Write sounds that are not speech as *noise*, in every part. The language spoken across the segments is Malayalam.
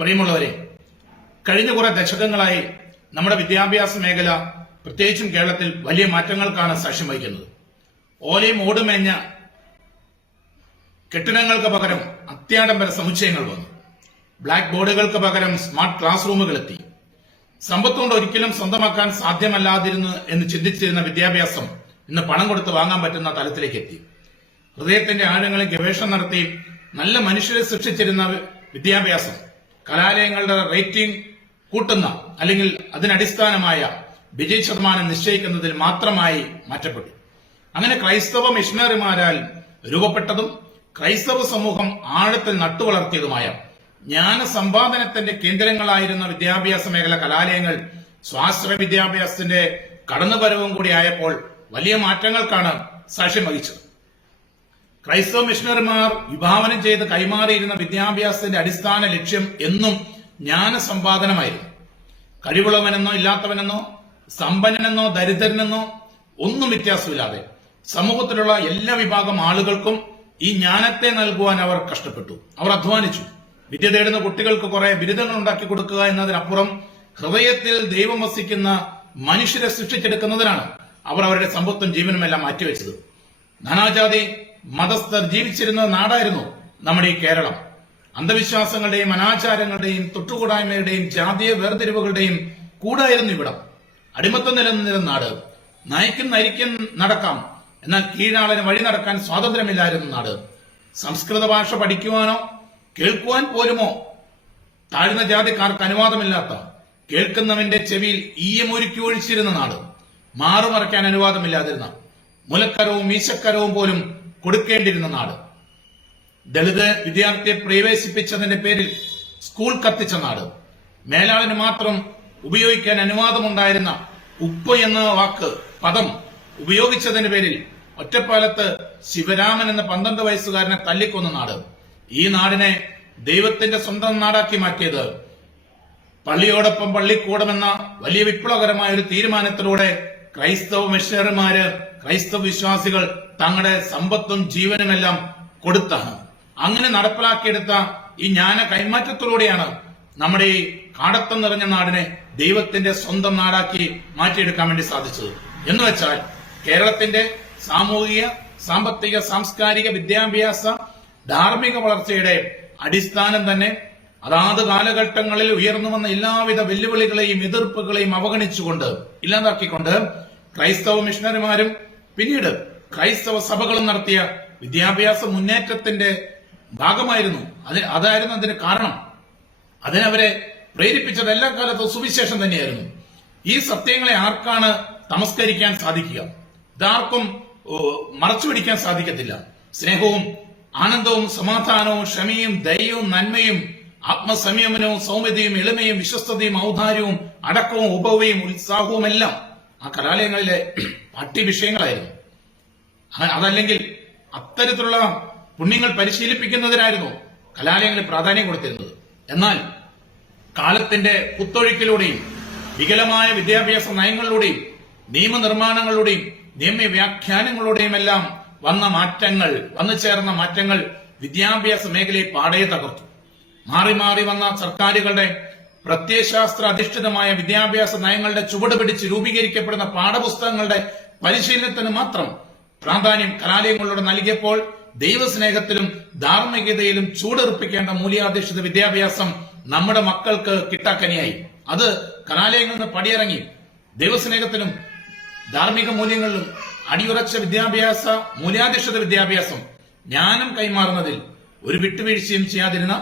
പ്രിയമുള്ളവരെ കഴിഞ്ഞ കുറെ ദശകങ്ങളായി നമ്മുടെ വിദ്യാഭ്യാസ മേഖല പ്രത്യേകിച്ചും കേരളത്തിൽ വലിയ മാറ്റങ്ങൾക്കാണ് സാക്ഷ്യം വഹിക്കുന്നത്. ഓലയും ഓടുമേഞ്ഞ കെട്ടിടങ്ങൾക്ക് പകരം അത്യാഡംബര സമുച്ചയങ്ങൾ വന്നു. ബ്ലാക്ക് ബോർഡുകൾക്ക് പകരം സ്മാർട്ട് ക്ലാസ് റൂമുകൾ എത്തി. സമ്പത്തുകൊണ്ട് ഒരിക്കലും സ്വന്തമാക്കാൻ സാധ്യമല്ലാതിരുന്നു എന്ന് ചിന്തിച്ചിരുന്ന വിദ്യാഭ്യാസം ഇന്ന് പണം കൊടുത്ത് വാങ്ങാൻ പറ്റുന്ന തലത്തിലേക്ക് എത്തി. ഹൃദയത്തിന്റെ ആഴങ്ങളിൽ ഗവേഷണം നടത്തി നല്ല മനുഷ്യരെ സൃഷ്ടിച്ചിരുന്ന വിദ്യാഭ്യാസം കലാലയങ്ങളുടെ റേറ്റിംഗ് കൂട്ടുന്ന അല്ലെങ്കിൽ അതിനടിസ്ഥാനമായ വിജയ ശതമാനം നിശ്ചയിക്കുന്നതിൽ മാത്രമായി മാറ്റപ്പെട്ടു. അങ്ങനെ ക്രൈസ്തവ മിഷണറിമാരാൽ രൂപപ്പെട്ടതും ക്രൈസ്തവ സമൂഹം ആഴത്തിൽ നട്ടുവളർത്തിയതുമായ ജ്ഞാന സമ്പാദനത്തിന്റെ കേന്ദ്രങ്ങളായിരുന്ന വിദ്യാഭ്യാസ മേഖല കലാലയങ്ങൾ സ്വാശ്രയ വിദ്യാഭ്യാസത്തിന്റെ കടന്നുപരവും കൂടി ആയപ്പോൾ വലിയ മാറ്റങ്ങൾക്കാണ് സാക്ഷ്യം വഹിച്ചത്. ക്രൈസ്തവ മിഷണറിമാർ വിഭാവനം ചെയ്ത് കൈമാറിയിരുന്ന വിദ്യാഭ്യാസത്തിന്റെ അടിസ്ഥാന ലക്ഷ്യം എന്നും ജ്ഞാന സമ്പാദനമായിരുന്നു കഴിവുള്ളവനെന്നോ ഇല്ലാത്തവനെന്നോ സമ്പന്നനെന്നോ ദരിദ്രനെന്നോ ഒന്നും വ്യത്യാസമില്ലാതെ സമൂഹത്തിലുള്ള എല്ലാ വിഭാഗം ആളുകൾക്കും ഈ ജ്ഞാനത്തെ നൽകുവാൻ അവർ കഷ്ടപ്പെട്ടു. അവർ അധ്വാനിച്ചു. വിദ്യ തേടുന്ന കുട്ടികൾക്ക് കുറെ ബിരുദങ്ങൾ ഉണ്ടാക്കി കൊടുക്കുക എന്നതിനപ്പുറം ഹൃദയത്തിൽ ദൈവം വസിക്കുന്ന മനുഷ്യരെ സൃഷ്ടിച്ചെടുക്കുന്നതിനാണ് അവർ അവരുടെ സമ്പത്തും ജീവനുമെല്ലാം മാറ്റിവെച്ചത്. നാനാജാതി മതസ്ഥർ ജീവിച്ചിരുന്ന നാടായിരുന്നു നമ്മുടെ ഈ കേരളം. അന്ധവിശ്വാസങ്ങളുടെയും അനാചാരങ്ങളുടെയും തൊട്ടുകൂടായ്മയുടെയും ജാതീയ വേർതിരിവുകളുടെയും കൂടായിരുന്നു ഇവിടം. അടിമത്തം നിലനിന്നിരുന്ന നാട്. നയിക്കും നരിക്കും നടക്കാം. എന്നാൽ കീഴാളന് വഴി നടക്കാൻ സ്വാതന്ത്ര്യമില്ലായിരുന്ന നാട്. സംസ്കൃത ഭാഷ പഠിക്കുവാനോ കേൾക്കുവാൻ പോലുമോ? താഴ്ന്ന ജാതിക്കാർക്ക് അനുവാദമില്ലാത്ത കേൾക്കുന്നവന്റെ ചെവിയിൽ ഈയമൊരുക്കി ഒഴിച്ചിരുന്ന നാട്. മാറുമറയ്ക്കാൻ അനുവാദമില്ലാതിരുന്ന മുലക്കരവും മീശക്കരവും പോലും കൊടുക്കേണ്ടിരുന്ന നാട്. ദളിത് വിദ്യാർത്ഥിയെ പ്രവേശിപ്പിച്ചതിന്റെ പേരിൽ സ്കൂൾ കത്തിച്ച നാട്. മേലാളിന് മാത്രം ഉപയോഗിക്കാൻ അനുവാദമുണ്ടായിരുന്ന ഉപ്പ് എന്ന വാക്ക് പദം ഉപയോഗിച്ചതിന്റെ പേരിൽ ഒറ്റപ്പാലത്ത് ശിവരാമൻ എന്ന പന്ത്രണ്ട് വയസ്സുകാരനെ തല്ലിക്കൊന്ന നാട്. ഈ നാടിനെ ദൈവത്തിന്റെ സ്വന്തം നാടാക്കി മാറ്റിയത് പള്ളിയോടൊപ്പം പള്ളിക്കൂടമെന്ന വലിയ വിപ്ലവകരമായ ഒരു തീരുമാനത്തിലൂടെ ക്രൈസ്തവ മിഷണറിമാര് ക്രൈസ്തവ വിശ്വാസികൾ തങ്ങളുടെ സമ്പത്തും ജീവനുമെല്ലാം കൊടുത്താണ്. അങ്ങനെ നടപ്പിലാക്കിയെടുത്ത ഈ ജ്ഞാന കൈമാറ്റത്തിലൂടെയാണ് നമ്മുടെ ഈ കാടത്തം നിറഞ്ഞ നാടിനെ ദൈവത്തിന്റെ സ്വന്തം നാടാക്കി മാറ്റിയെടുക്കാൻ വേണ്ടി സാധിച്ചത്. എന്ന് വെച്ചാൽ കേരളത്തിന്റെ സാമൂഹിക സാമ്പത്തിക സാംസ്കാരിക വിദ്യാഭ്യാസ ധാർമ്മിക വളർച്ചയുടെ അടിസ്ഥാനം തന്നെ അതാത് കാലഘട്ടങ്ങളിൽ ഉയർന്നു വന്ന എല്ലാവിധ വെല്ലുവിളികളെയും എതിർപ്പുകളെയും അവഗണിച്ചുകൊണ്ട് ഇല്ലാതാക്കിക്കൊണ്ട് ക്രൈസ്തവ മിഷണറിമാരും പിന്നീട് ക്രൈസ്തവ സഭകളും നടത്തിയ വിദ്യാഭ്യാസ മുന്നേറ്റത്തിന്റെ ഭാഗമായിരുന്നു. അതിന് അതായിരുന്നു അതിന് കാരണം. അതിനവരെ പ്രേരിപ്പിച്ചത് എല്ലാ കാലത്തും സുവിശേഷം തന്നെയായിരുന്നു. ഈ സത്യങ്ങളെ ആർക്കാണ് തമസ്കരിക്കാൻ സാധിക്കുക? ഇതാർക്കും മറച്ചു പിടിക്കാൻ സാധിക്കത്തില്ല. സ്നേഹവും ആനന്ദവും സമാധാനവും ക്ഷമയും ദയവും നന്മയും ആത്മസംയമനവും സൗമ്യതയും എളിമയും വിശ്വസ്തതയും ഔദാര്യവും അടക്കവും ഉപവയും ഉത്സാഹവും എല്ലാം ആ കലാലയങ്ങളിലെ *clears throat* പട്ടി വിഷയങ്ങളായിരുന്നു അതല്ലെങ്കിൽ അത്തരത്തിലുള്ള പുണ്യങ്ങൾ പരിശീലിപ്പിക്കുന്നതിനായിരുന്നു കലാലയങ്ങളിൽ പ്രാധാന്യം കൊടുത്തിരുന്നത്. എന്നാൽ കാലത്തിന്റെ കുത്തൊഴുക്കിലൂടെയും വികലമായ വിദ്യാഭ്യാസ നയങ്ങളിലൂടെയും നിയമനിർമ്മാണങ്ങളിലൂടെയും നിയമവ്യാഖ്യാനങ്ങളുടെയും എല്ലാം വന്ന മാറ്റങ്ങൾ വന്നു ചേർന്ന മാറ്റങ്ങൾ വിദ്യാഭ്യാസ മേഖലയെ പാടയെ തകർത്തു. മാറി മാറി വന്ന സർക്കാരുകളുടെ പ്രത്യയശാസ്ത്ര അധിഷ്ഠിതമായ വിദ്യാഭ്യാസ നയങ്ങളുടെ ചുവട് പിടിച്ച് രൂപീകരിക്കപ്പെടുന്ന പാഠപുസ്തകങ്ങളുടെ പരിശീലനത്തിന് മാത്രം പ്രാധാന്യം കലാലയങ്ങളിലൂടെ നൽകിയപ്പോൾ ദൈവസ്നേഹത്തിലും ധാർമ്മികതയിലും ചൂടെറുപ്പിക്കേണ്ട മൂല്യാധിഷ്ഠിത വിദ്യാഭ്യാസം നമ്മുടെ മക്കൾക്ക് കിട്ടാക്കനിയായി. അത് കലാലയങ്ങളിൽ നിന്ന് പടിയിറങ്ങി ദൈവസ്നേഹത്തിലും ധാർമ്മിക മൂല്യങ്ങളിലും അടിയുറച്ച വിദ്യാഭ്യാസ മൂല്യാധിഷ്ഠിത വിദ്യാഭ്യാസം ജ്ഞാനം കൈമാറുന്നതിൽ ഒരു വിട്ടുവീഴ്ചയും ചെയ്യാതിരുന്ന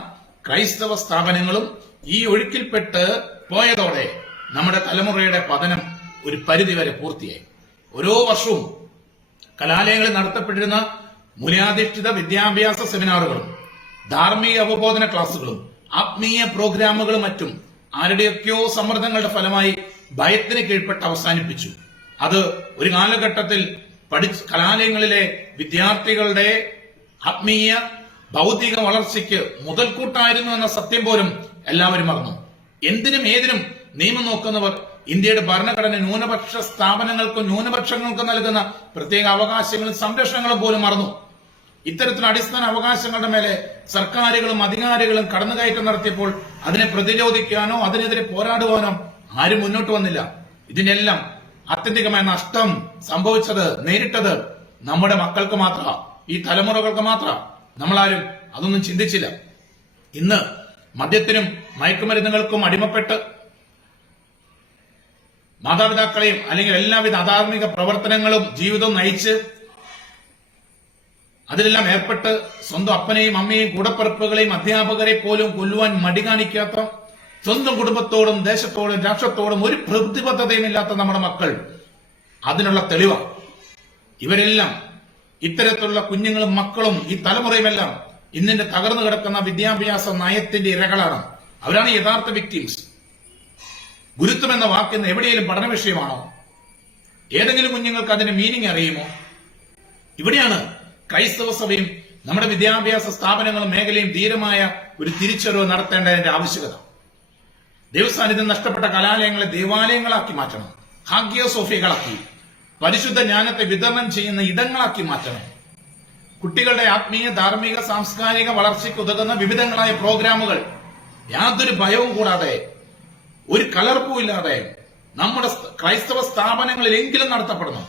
ക്രൈസ്തവ സ്ഥാപനങ്ങളും ഈ ഒഴുക്കിൽപ്പെട്ട് പോയതോടെ നമ്മുടെ തലമുറയുടെ പതനം ഒരു പരിധിവരെ പൂർത്തിയായി. ഓരോ വർഷവും കലാലയങ്ങളിൽ നടത്തപ്പെട്ടിരുന്ന മൂല്യാധിഷ്ഠിത വിദ്യാഭ്യാസ സെമിനാറുകളും ധാർമ്മിക അവബോധന ക്ലാസുകളും ആത്മീയ പ്രോഗ്രാമുകളും മറ്റും ആരുടെയൊക്കെയോ സമ്മർദ്ദങ്ങളുടെ ഫലമായി ഭയത്തിന് കീഴ്പ്പെട്ട് അവസാനിപ്പിച്ചു. അത് ഒരു കാലഘട്ടത്തിൽ പഠി കലാലയങ്ങളിലെ വിദ്യാർത്ഥികളുടെ ആത്മീയ ഭൗതിക വളർച്ചയ്ക്ക് മുതൽക്കൂട്ടായിരുന്നു എന്ന സത്യം പോലും എല്ലാവരും മറന്നു. എന്തിനും ഏതിനും നിയമം നോക്കുന്നവർ ഇന്ത്യയുടെ ഭരണഘടന ന്യൂനപക്ഷ സ്ഥാപനങ്ങൾക്കും ന്യൂനപക്ഷങ്ങൾക്കും നൽകുന്ന പ്രത്യേക അവകാശങ്ങളും സംരക്ഷണങ്ങളും പോലും മറന്നു. ഇത്തരത്തിൽ അടിസ്ഥാന അവകാശങ്ങളുടെ മേലെ സർക്കാരുകളും അധികാരികളും കടന്നുകയറ്റം നടത്തിയപ്പോൾ അതിനെ പ്രതിരോധിക്കാനോ അതിനെതിരെ പോരാടുവാനോ ആരും മുന്നോട്ട് വന്നില്ല. ഇതിനെല്ലാം ആത്യന്തികമായ നഷ്ടം സംഭവിച്ചത് നേരിട്ടത് നമ്മുടെ മക്കൾക്ക് മാത്ര ഈ തലമുറകൾക്ക് മാത്ര. നമ്മളാരും അതൊന്നും ചിന്തിച്ചില്ല. ഇന്ന് മദ്യത്തിനും മയക്കുമരുന്നുകൾക്കും അടിമപ്പെട്ട് മാതാപിതാക്കളെയും അല്ലെങ്കിൽ എല്ലാവിധ അധാർമിക പ്രവർത്തനങ്ങളും ജീവിതവും നയിച്ച് അതിലെല്ലാം ഏർപ്പെട്ട് സ്വന്തം അപ്പനെയും അമ്മയെയും കൂടപ്പിറപ്പുകളെയും അധ്യാപകരെ പോലും കൊല്ലുവാൻ മടി കാണിക്കാത്ത സ്വന്തം കുടുംബത്തോടും ദേശത്തോടും രാഷ്ട്രത്തോടും ഒരു പ്രതിബദ്ധതയും ഇല്ലാത്ത നമ്മുടെ മക്കൾ. അതിനുള്ള തെളിവാണ് ഇവരെല്ലാം ഇത്തരത്തിലുള്ള കുഞ്ഞുങ്ങളും മക്കളും ഈ തലമുറയുമെല്ലാം ഇന്നിന്റെ തകർന്നു കിടക്കുന്ന വിദ്യാഭ്യാസ നയത്തിന്റെ ഇരകളാണ്. അവരാണ് യഥാർത്ഥ വിക്ടിംസ് ഗുരുത്വം എന്ന വാക്കിന്ന് എവിടെയെങ്കിലും പഠന വിഷയമാണോ? ഏതെങ്കിലും കുഞ്ഞുങ്ങൾക്ക് അതിന്റെ മീനിങ് അറിയുമോ? ഇവിടെയാണ് ക്രൈസ്തവ സഭയും നമ്മുടെ വിദ്യാഭ്യാസ സ്ഥാപനങ്ങളും മേഖലയും ധീരമായ ഒരു തിരിച്ചറിവ് നടത്തേണ്ടതിന്റെ ആവശ്യകത. ദൈവസാന്നിധ്യം നഷ്ടപ്പെട്ട കലാലയങ്ങളെ ദേവാലയങ്ങളാക്കി മാറ്റണം. ഹാഗ്യ സോഫിയകളാക്കി പരിശുദ്ധ ജ്ഞാനത്തെ വിതരണം ചെയ്യുന്ന ഇടങ്ങളാക്കി മാറ്റണം. കുട്ടികളുടെ ആത്മീയ ധാർമ്മിക സാംസ്കാരിക വളർച്ചയ്ക്ക് ഉതകുന്ന വിവിധങ്ങളായ പ്രോഗ്രാമുകൾ. യാതൊരു ഭയവും കൂടാതെ ഒരു കലർപ്പും ഇല്ലാതെ നമ്മുടെ ക്രൈസ്തവ സ്ഥാപനങ്ങളിലെങ്കിലും നടത്തപ്പെടണം.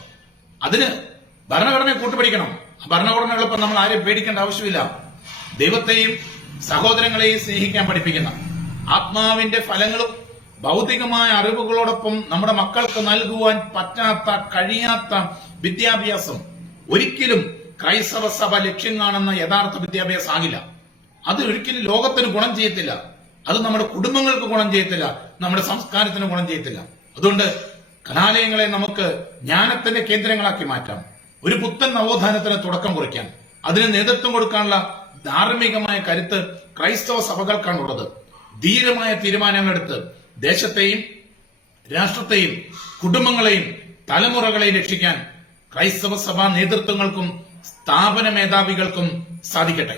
അതിന് ഭരണഘടനയെ കൂട്ടുപിടിക്കണം. ആ ഭരണഘടനകളൊപ്പം നമ്മൾ ആരെയും പേടിക്കേണ്ട ആവശ്യമില്ല. ദൈവത്തെയും സഹോദരങ്ങളെയും സ്നേഹിക്കാൻ പഠിപ്പിക്കുന്ന ആത്മാവിന്റെ ഫലങ്ങളും ഭൗതികമായ അറിവുകളോടൊപ്പം നമ്മുടെ മക്കൾക്ക് നൽകുവാൻ പറ്റാത്ത കഴിയാത്ത വിദ്യാഭ്യാസം ഒരിക്കലും ക്രൈസ്തവ സഭ ലക്ഷ്യം കാണുന്ന യഥാർത്ഥ വിദ്യാഭ്യാസം ആകില്ല. അത് ഒരിക്കലും ലോകത്തിന് ഗുണം ചെയ്യത്തില്ല. അത് നമ്മുടെ കുടുംബങ്ങൾക്ക് ഗുണം ചെയ്യത്തില്ല. നമ്മുടെ സംസ്കാരത്തിന് ഗുണം ചെയ്യത്തില്ല. അതുകൊണ്ട് കലാലയങ്ങളെ നമുക്ക് ജ്ഞാനത്തിന്റെ കേന്ദ്രങ്ങളാക്കി മാറ്റാം. ഒരു പുത്തൻ നവോത്ഥാനത്തിന് തുടക്കം കുറിക്കാൻ അതിന് നേതൃത്വം കൊടുക്കാനുള്ള ധാർമ്മികമായ കരുത്ത് ക്രൈസ്തവ സഭകൾക്കാണുള്ളത്. ധീരമായ തീരുമാനങ്ങളെടുത്ത് ദേശത്തെയും രാഷ്ട്രത്തെയും കുടുംബങ്ങളെയും തലമുറകളെയും രക്ഷിക്കാൻ ക്രൈസ്തവ സഭാ നേതൃത്വങ്ങൾക്കും സ്ഥാപന മേധാവികൾക്കും സാധിക്കട്ടെ.